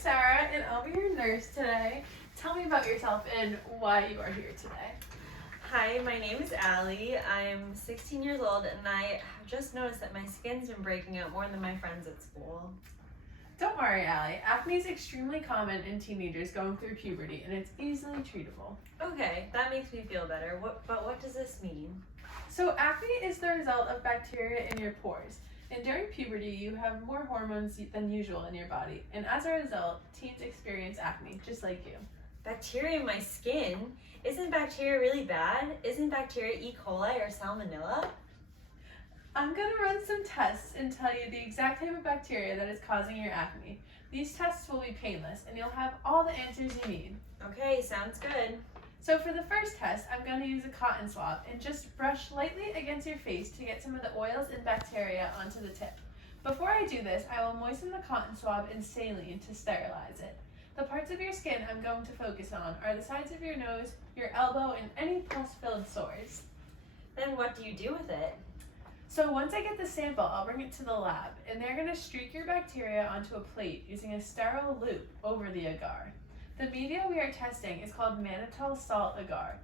Sarah, and I'll be your nurse today. Tell me about yourself and why you are here today. Hi, my name is Allie. I'm 16 years old and I have just noticed that my skin's been breaking out more than my friends at school. Don't worry, Allie. Acne is extremely common in teenagers going through puberty, and it's easily treatable. Okay, that makes me feel better. But what does this mean? So acne is the result of bacteria in your pores. And during puberty, you have more hormones than usual in your body. And as a result, teens experience acne, just like you. Bacteria in my skin? Isn't bacteria really bad? Isn't bacteria E. coli or salmonella? I'm going to run some tests and tell you the exact type of bacteria that is causing your acne. These tests will be painless, and you'll have all the answers you need. Okay, sounds good. So for the first test, I'm going to use a cotton swab and just brush lightly against your face to get some of the oils and bacteria onto the tip. Before I do this, I will moisten the cotton swab in saline to sterilize it. The parts of your skin I'm going to focus on are the sides of your nose, your elbow, and any pus-filled sores. Then what do you do with it? So once I get the sample, I'll bring it to the lab, and they're going to streak your bacteria onto a plate using a sterile loop over the agar. The media we are testing is called mannitol salt agar.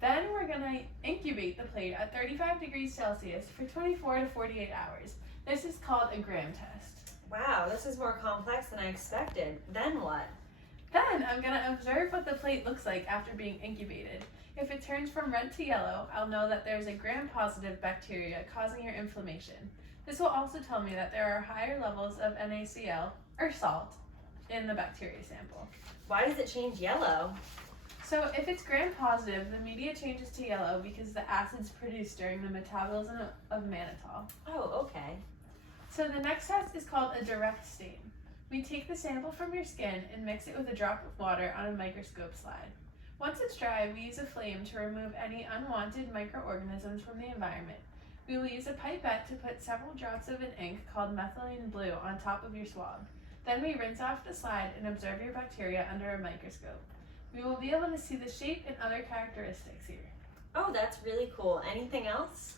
Then we're going to incubate the plate at 35 degrees Celsius for 24 to 48 hours. This is called a gram test. Wow, this is more complex than I expected. Then what? Then I'm going to observe what the plate looks like after being incubated. If it turns from red to yellow, I'll know that there's a gram-positive bacteria causing your inflammation. This will also tell me that there are higher levels of NaCl, or salt, in the bacteria sample. Why does it change yellow? So if it's gram-positive, the media changes to yellow because the acids produced during the metabolism of mannitol. Oh, okay. So the next test is called a direct stain. We take the sample from your skin and mix it with a drop of water on a microscope slide. Once it's dry, we use a flame to remove any unwanted microorganisms from the environment. We will use a pipette to put several drops of an ink called methylene blue on top of your swab. Then we rinse off the slide and observe your bacteria under a microscope. We will be able to see the shape and other characteristics here. Oh, that's really cool. Anything else?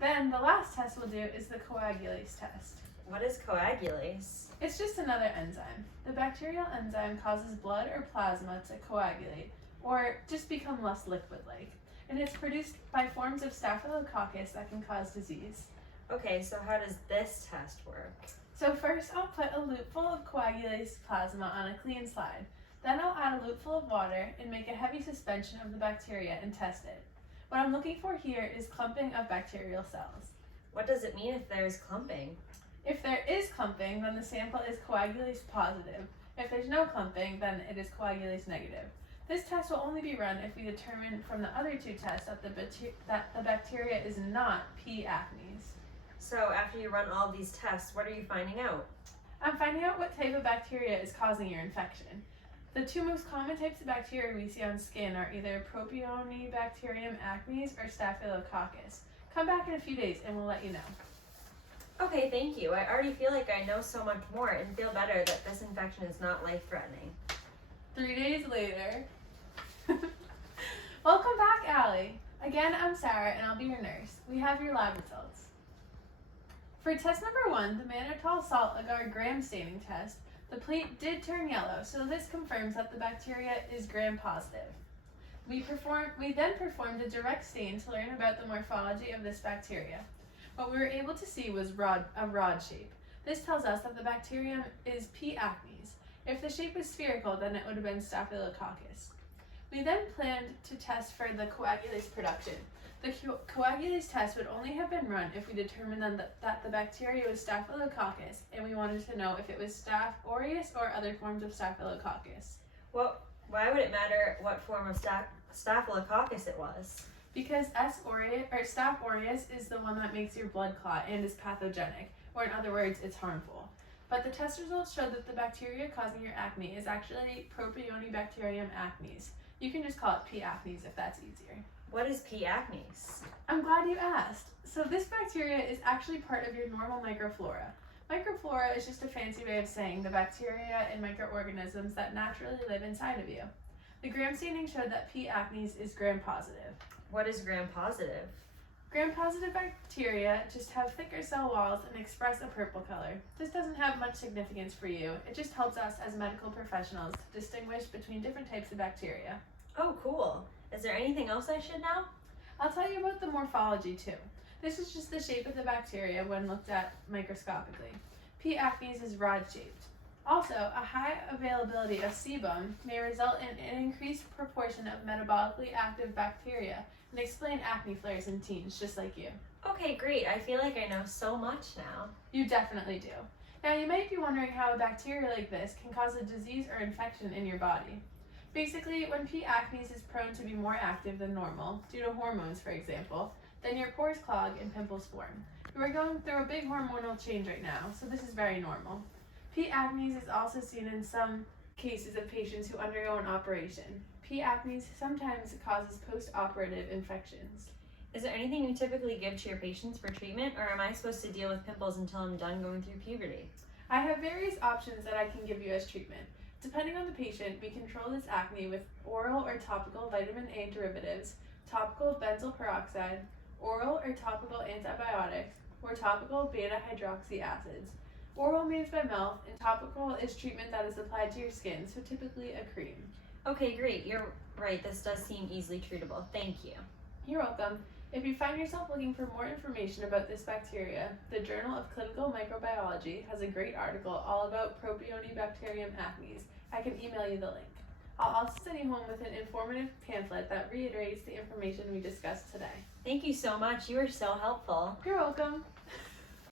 Then the last test we'll do is the coagulase test. What is coagulase? It's just another enzyme. The bacterial enzyme causes blood or plasma to coagulate, or just become less liquid-like. And it's produced by forms of staphylococcus that can cause disease. Okay, so how does this test work? So first I'll put a loopful of coagulase plasma on a clean slide. Then I'll add a loopful of water and make a heavy suspension of the bacteria and test it. What I'm looking for here is clumping of bacterial cells. What does it mean if there's clumping? If there is clumping, then the sample is coagulase positive. If there's no clumping, then it is coagulase negative. This test will only be run if we determine from the other two tests that the bacteria is not P. acnes. So after you run all these tests, what are you finding out? I'm finding out what type of bacteria is causing your infection. The two most common types of bacteria we see on skin are either Propionibacterium acnes or Staphylococcus. Come back in a few days and we'll let you know. Okay, thank you. I already feel like I know so much more and feel better that this infection is not life-threatening. 3 days later. Welcome back, Allie. Again, I'm Sarah and I'll be your nurse. We have your lab results. For test number 1, the mannitol salt agar gram staining test, the plate did turn yellow, so this confirms that the bacteria is gram-positive. We then performed a direct stain to learn about the morphology of this bacteria. What we were able to see was a rod shape. This tells us that the bacterium is P. acnes. If the shape was spherical, then it would have been Staphylococcus. We then planned to test for the coagulase production. The coagulase test would only have been run if we determined that the bacteria was Staphylococcus, and we wanted to know if it was Staph aureus or other forms of Staphylococcus. Well, why would it matter what form of Staphylococcus it was? Because Staph aureus is the one that makes your blood clot and is pathogenic, or in other words, it's harmful. But the test results showed that the bacteria causing your acne is actually Propionibacterium acnes. You can just call it P. acnes if that's easier. What is P. acnes? I'm glad you asked. So this bacteria is actually part of your normal microflora. Microflora is just a fancy way of saying the bacteria and microorganisms that naturally live inside of you. The gram staining showed that P. acnes is gram-positive. What is gram-positive? Gram-positive bacteria just have thicker cell walls and express a purple color. This doesn't have much significance for you. It just helps us as medical professionals to distinguish between different types of bacteria. Oh, cool. Is there anything else I should know? I'll tell you about the morphology too. This is just the shape of the bacteria when looked at microscopically. P. acnes is rod-shaped. Also, a high availability of sebum may result in an increased proportion of metabolically active bacteria and explain acne flares in teens just like you. Okay, great. I feel like I know so much now. You definitely do. Now, you might be wondering how a bacteria like this can cause a disease or infection in your body. Basically, when P. acnes is prone to be more active than normal, due to hormones for example, then your pores clog and pimples form. You are going through a big hormonal change right now, so this is very normal. P. acnes is also seen in some cases of patients who undergo an operation. P. acnes sometimes causes post-operative infections. Is there anything you typically give to your patients for treatment, or am I supposed to deal with pimples until I'm done going through puberty? I have various options that I can give you as treatment. Depending on the patient, we control this acne with oral or topical vitamin A derivatives, topical benzoyl peroxide, oral or topical antibiotics, or topical beta-hydroxy acids. Oral means by mouth, and topical is treatment that is applied to your skin, so typically a cream. Okay, great. You're right. This does seem easily treatable. Thank you. You're welcome. If you find yourself looking for more information about this bacteria, the Journal of Clinical Microbiology has a great article all about Propionibacterium acnes. I can email you the link. I'll also send you home with an informative pamphlet that reiterates the information we discussed today. Thank you so much. You were so helpful. You're welcome.